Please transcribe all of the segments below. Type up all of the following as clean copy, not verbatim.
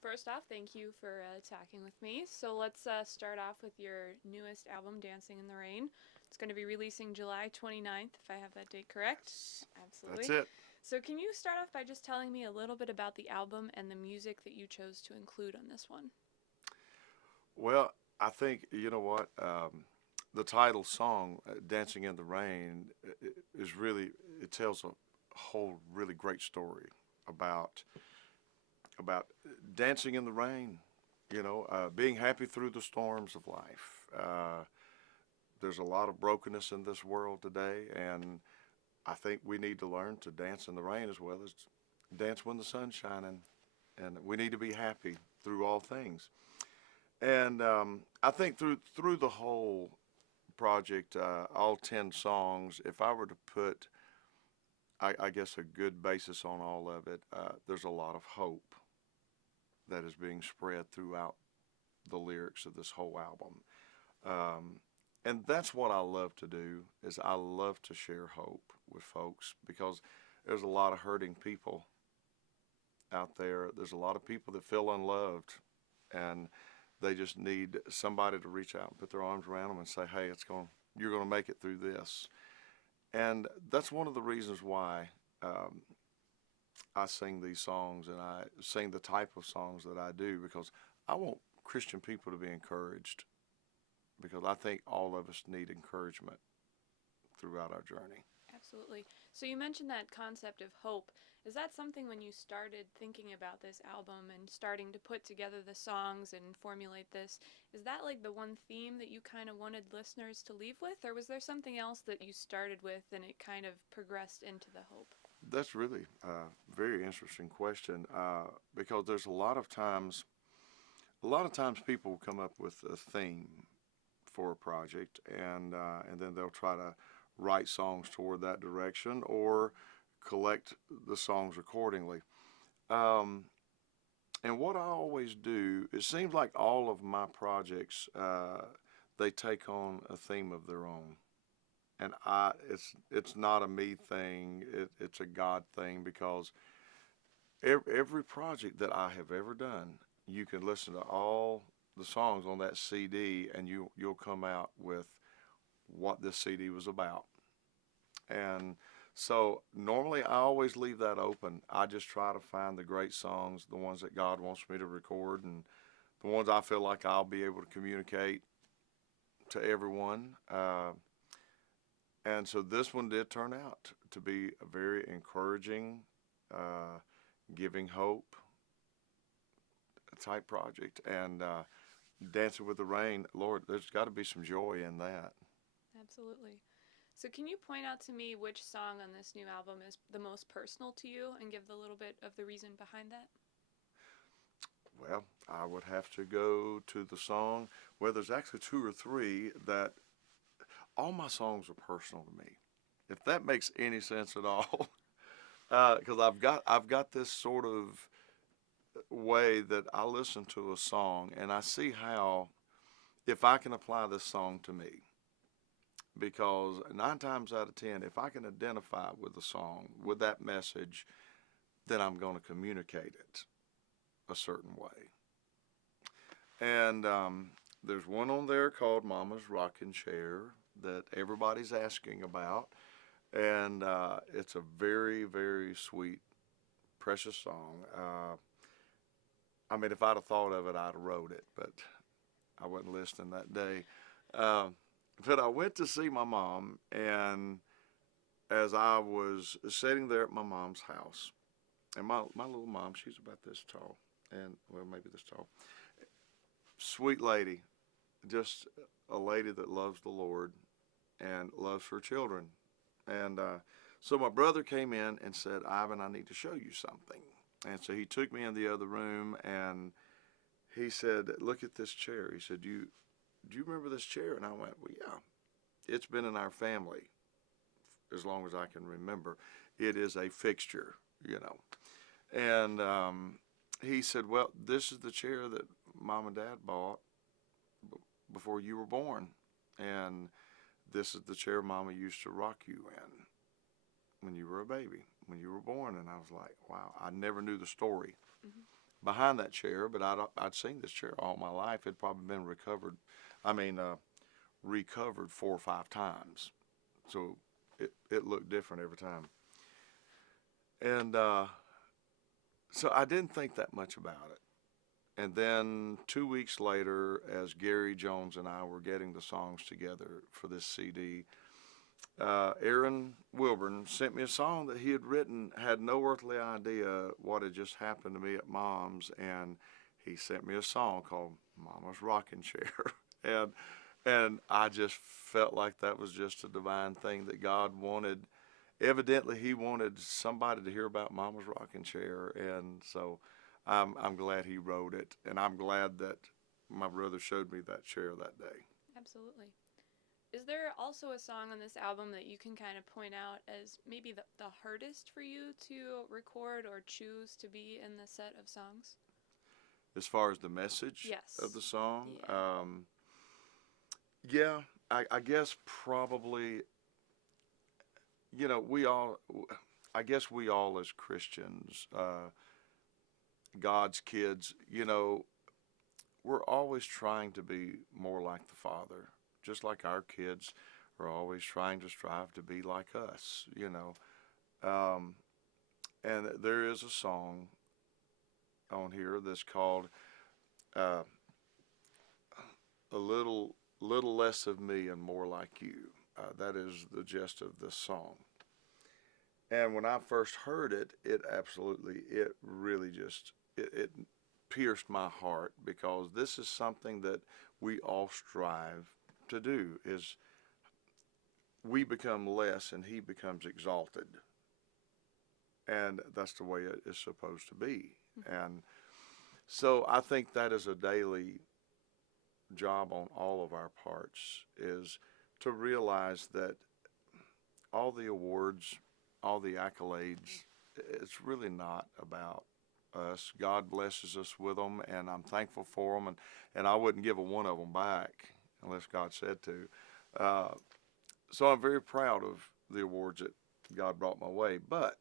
First off, thank you for talking with me. So let's start off with your newest album, Dancing in the Rain. It's going to be releasing July 29th, if I have that date correct. That's Absolutely. it. So can you start off by just telling me a little bit about the album and the music that you chose to include on this one? Well, I think you know what the title song, "Dancing in the Rain," is really it tells a whole really great story about about dancing in the rain. Being happy through the storms of life. There's a lot of brokenness in this world today, and I think we need to learn to dance in the rain as well as dance when the sun's shining. And we need to be happy through all things. And I think through the whole project, all 10 songs, if I were to put, I guess, a good basis on all of it, there's a lot of hope that is being spread throughout the lyrics of this whole album. And that's what I love to do is I love to share hope with folks because there's a lot of hurting people out there. There's a lot of people that feel unloved and they just need somebody to reach out and put their arms around them and say, "Hey, you're going to make it through this." And that's one of the reasons why um, I sing these songs and I sing the type of songs that I do because I want Christian people to be encouraged because I think all of us need encouragement throughout our journey. Absolutely. So you mentioned that concept of hope. Is that something when you started thinking about this album and starting to put together the songs and formulate this, is that like the one theme that you kind of wanted listeners to leave with? Or was there something else that you started with and it kind of progressed into the hope? That's really a very interesting question because there's a lot of times people will come up with a theme for a project and then they'll try to write songs toward that direction or collect the songs accordingly. Um, and what I always do, it seems like all of my projects, they take on a theme of their own. And it's not a me thing. It's a God thing because every project that I have ever done, you can listen to all the songs on that CD, and you'll come out with what this CD was about. And so normally I always leave that open. I just try to find the great songs, the ones that God wants me to record, and the ones I feel like I'll be able to communicate to everyone. And so this one did turn out to be a very encouraging, uh, giving hope type project. And Dancing with the Rain, Lord, there's got to be some joy in that. Absolutely. So can you point out to me which song on this new album is the most personal to you and give a little bit of the reason behind that? Well, I would have to go to the song. Well, there's actually two or three that all my songs are personal to me, if that makes any sense at all. Because I've got this sort of way that I listen to a song and I see how if I can apply this song to me. Because 9 times out of 10, if I can identify with the song, with that message, then I'm going to communicate it a certain way. And there's one on there called Mama's Rocking Chair that everybody's asking about. And it's a very, very sweet, precious song. I mean, if I'd have thought of it, I'd have wrote it, but I wasn't listening that day. Uh, but I went to see my mom, and as I was sitting there at my mom's house, and my little mom, she's about this tall, and well, maybe this tall, sweet lady, just a lady that loves the Lord and loves her children. And so my brother came in and said, "Ivan, I need to show you something." And so he took me in the other room and he said, "Look at this chair." He said, "Do you remember this chair?" And I went, "Well, yeah. It's been in our family as long as I can remember. It is a fixture, you know." And he said, "Well, this is the chair that Mom and Dad bought before you were born. And this is the chair Mama used to rock you in when you were a baby, when you were born." And I was like, wow, I never knew the story Hmm. behind that chair, but I'd seen this chair all my life. It'd probably been recovered. I mean, recovered 4 or 5 times. So it looked different every time. And so I didn't think that much about it. And then 2 weeks later, as Gary Jones and I were getting the songs together for this CD, Aaron Wilburn sent me a song that he had written, had no earthly idea what had just happened to me at Mom's, and he sent me a song called Mama's Rocking Chair. and and I just felt like that was just a divine thing that God wanted. Evidently, he wanted somebody to hear about Mama's Rocking Chair, and so I'm glad he wrote it, and I'm glad that my brother showed me that chair that day. Absolutely. Is there also a song on this album that you can kind of point out as maybe the hardest for you to record or choose to be in the set of songs? As far as the message of Yes. the song, Yeah. yeah, I guess probably, we all, I guess we all as Christians, God's kids, we're always trying to be more like the Father, just like our kids are always trying to strive to be like us. Um, and there is a song on here that's called uh, "A Little Less of Me and More Like You." That is the gist of this song. And when I first heard it, it really just, it pierced my heart, because this is something that we all strive to do, is we become less and he becomes exalted. And that's the way it is supposed to be. And so I think that is a daily job on all of our parts, is to realize that all the awards, all the accolades, it's really not about us. God blesses us with them, and I'm thankful for them, and I wouldn't give a one of them back unless God said to. So I'm very proud of the awards that God brought my way. But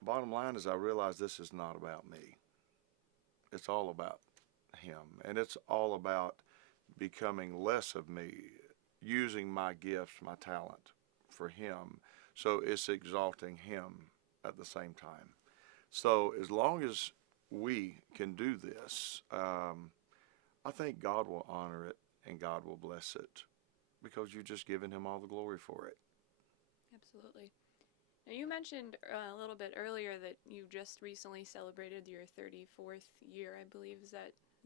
bottom line is, I realize this is not about me. It's all about Him, and it's all about becoming less of me, using my gifts, my talent for Him. So it's exalting Him at the same time. So as long as we can do this, I think God will honor it and God will bless it, because you're just giving Him all the glory for it. Absolutely. Now, you mentioned a little bit earlier that you just recently celebrated your 34th year, I believe.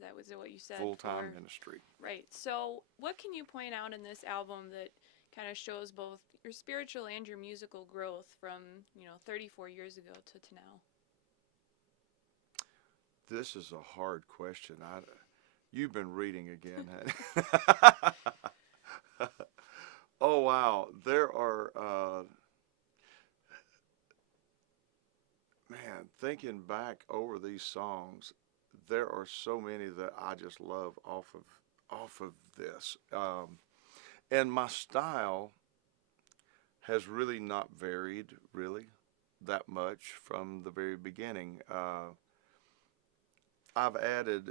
That was what you said? Full-time ministry. Right. So, what can you point out in this album that kind of shows both your spiritual and your musical growth from, 34 years ago to now? This is a hard question. You've been reading again, Oh wow, there are man, thinking back over these songs, there are so many that I just love off of this. And my style has really not varied really that much from the very beginning. I've added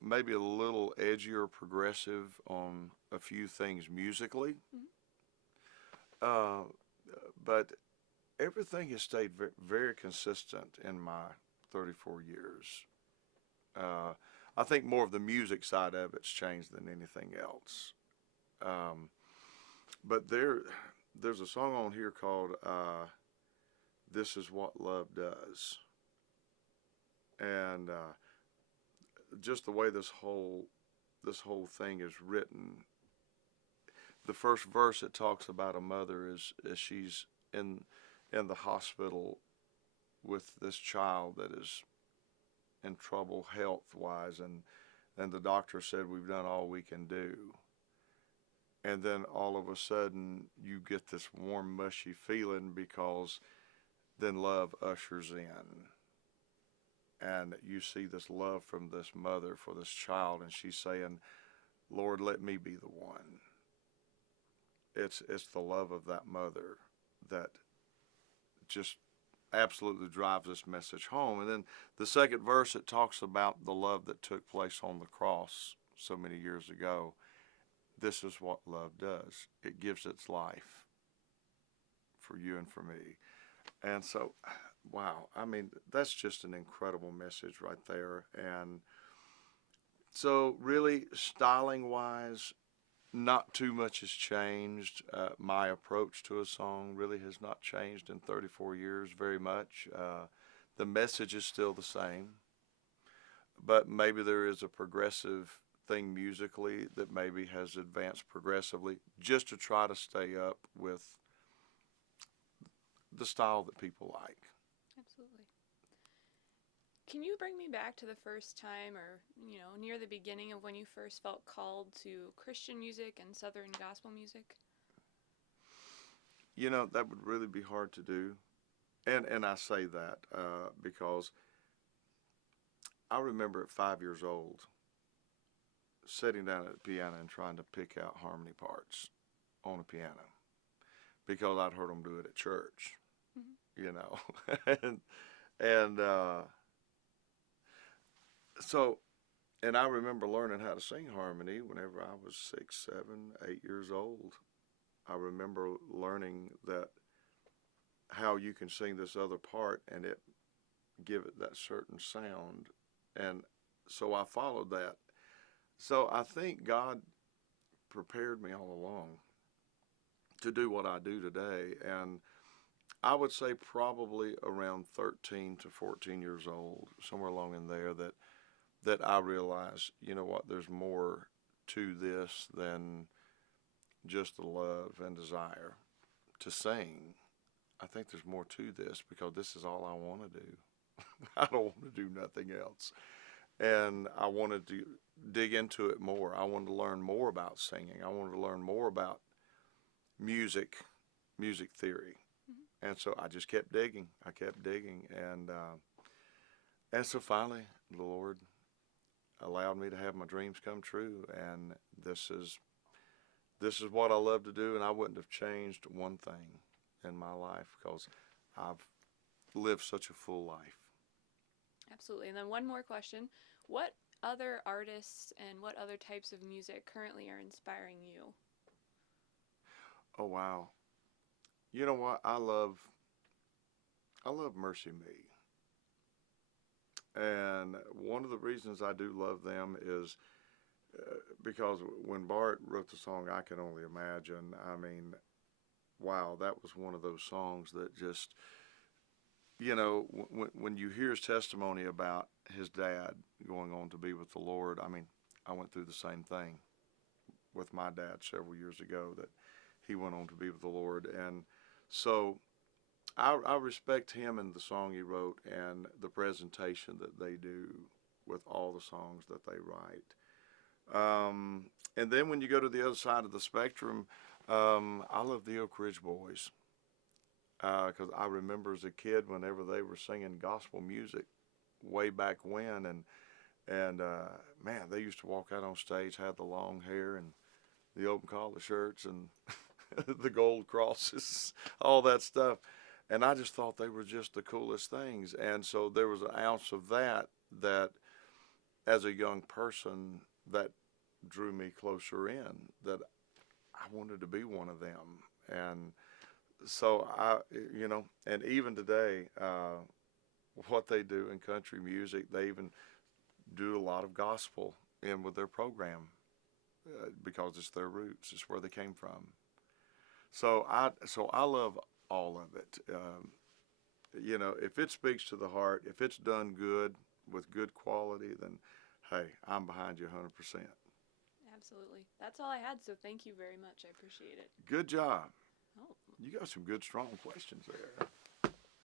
maybe a little edgier progressive on a few things musically, Mm-hmm. uh, but everything has stayed very consistent in my 34 years. Uh, I think more of the music side of it's changed than anything else. Um, but there's a song on here called "This Is What Love Does," and just the way this whole thing is written. The first verse, it talks about a mother as she's in the hospital with this child that is in trouble health wise, and the doctor said, we've done all we can do. And then all of a sudden you get this warm mushy feeling, because then love ushers in, and you see this love from this mother for this child, and she's saying, Lord, let me be the one. It's the love of that mother that just absolutely drives this message home. And then the second verse, it talks about the love that took place on the cross so many years ago. This is what love does. It gives its life for you and for me. And so, wow, I mean, that's just an incredible message right there. And so, really, styling wise, not too much has changed. My approach to a song really has not changed in 34 years very much. The message is still the same, but maybe there is a progressive thing musically that maybe has advanced progressively just to try to stay up with the style that people like. Absolutely. Can you bring me back to the first time or, near the beginning of when you first felt called to Christian music and Southern gospel music? That would really be hard to do. And I say that because I remember at 5 years old sitting down at the piano and trying to pick out harmony parts on a piano because I'd heard them do it at church, you know. and and so, and I remember learning how to sing harmony whenever I was 6, 7, 8 years old. I remember learning that how you can sing this other part and it give it that certain sound. And so I followed that. So I think God prepared me all along to do what I do today. And I would say probably around 13 to 14 years old, somewhere along in there, that I realized, you know what, there's more to this than just the love and desire to sing. I think there's more to this because this is all I want to do. I don't want to do nothing else. And I wanted to dig into it more. I wanted to learn more about singing. I wanted to learn more about music, music theory. And so I just kept digging. I kept digging. And so finally, the Lord allowed me to have my dreams come true. And this is what I love to do. And I wouldn't have changed one thing in my life because I've lived such a full life. Absolutely. And then one more question. What other artists and what other types of music currently are inspiring you? Oh wow. You know what? I love Mercy Me. And one of the reasons I do love them is because when Bart wrote the song I Can Only Imagine, I mean, wow, that was one of those songs that just, when you hear his testimony about his dad going on to be with the Lord, I mean, I went through the same thing with my dad several years ago that he went on to be with the Lord. And so I respect him and the song he wrote and the presentation that they do with all the songs that they write. And then when you go to the other side of the spectrum, I love the Oak Ridge Boys because I remember as a kid whenever they were singing gospel music way back when, and man, they used to walk out on stage, had the long hair and the open collar shirts and the gold crosses, all that stuff. And I just thought they were just the coolest things. And so there was an ounce of that as a young person that drew me closer in, that I wanted to be one of them. And so and even today, what they do in country music, they even do a lot of gospel in with their program because it's their roots, it's where they came from. So I love all of it. If it speaks to the heart, if it's done good with good quality, then hey, I'm behind you 100%. Absolutely. That's all I had, so thank you very much. I appreciate it. Good job. Oh, You got some good, strong questions there.